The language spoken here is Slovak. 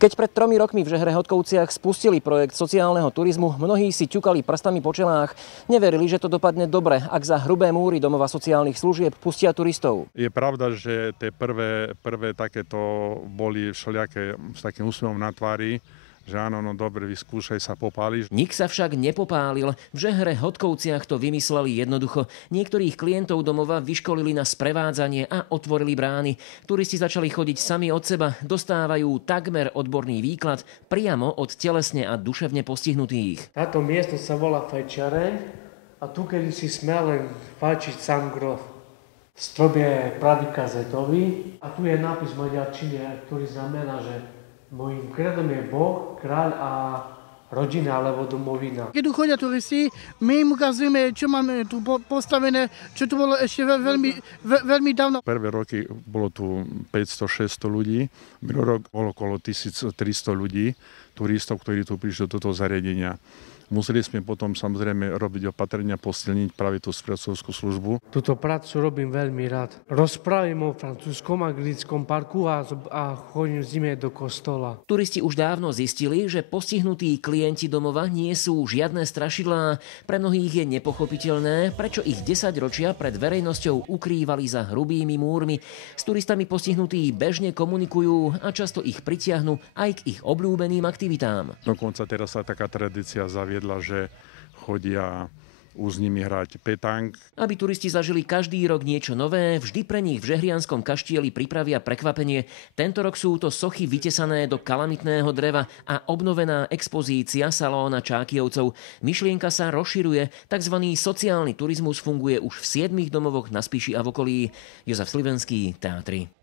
Keď pred 3 rokmi v Žehre Hodkovciach spustili projekt sociálneho turizmu, mnohí si ťukali prstami po čelách. Neverili, že to dopadne dobre, ak za hrubé múry domova sociálnych služieb pustia turistov. Je pravda, že tie prvé takéto boli všelijaké s takým úsmevom na tvári, že áno, no dobre, vyskúšaj sa, popáliš. Nik sa však nepopálil. V Žehre Hodkovciach to vymysleli jednoducho. Niektorých klientov domova vyškolili na sprevádzanie a otvorili brány. Turisti začali chodiť sami od seba, dostávajú takmer odborný výklad priamo od telesne a duševne postihnutých. Táto miesto sa volá Fajčiareň a tu kedysi sme len fajčiť sám grof. Strop je pravý kazetový a tu je nápis v maďarčine, ktorý znamená, že mojím kredom je Boh, kráľ a rodina alebo domovina. Keď tu chodia turisti, my im ukazujeme, čo máme tu postavené, čo tu bolo ešte veľmi dávno. Prvé roky bolo tu 500-600 ľudí, minulý rok bolo okolo 1300 ľudí, turistov, ktorí tu prišli do tohto zariadenia. Museli sme potom samozrejme robiť opatrenia, posilniť práve tú sprievodcovskú službu. Túto prácu robím veľmi rád. Rozprávam o francúzskom anglickom parku a chodím s nimi do kostola. Turisti už dávno zistili, že postihnutí klienti domova nie sú žiadne strašidlá. Pre mnohých je nepochopiteľné, prečo ich 10 ročia pred verejnosťou ukrývali za hrubými múrmi. S turistami postihnutí bežne komunikujú a často ich pritiahnu aj k ich obľúbeným aktivitám. Dokonca teraz sa taká tradícia zaviedla, že chodia s nimi hrať petang. Aby turisti zažili každý rok niečo nové, vždy pre nich v Žehrianskom kaštieli pripravia prekvapenie. Tento rok sú to sochy vytesané do kalamitného dreva a obnovená expozícia salóna Čákyjovcov. Myšlienka sa rozširuje, tzv. Sociálny turizmus funguje už v 7 domovoch na Spiši a v okolí. Jozef Slivenský, Teatry.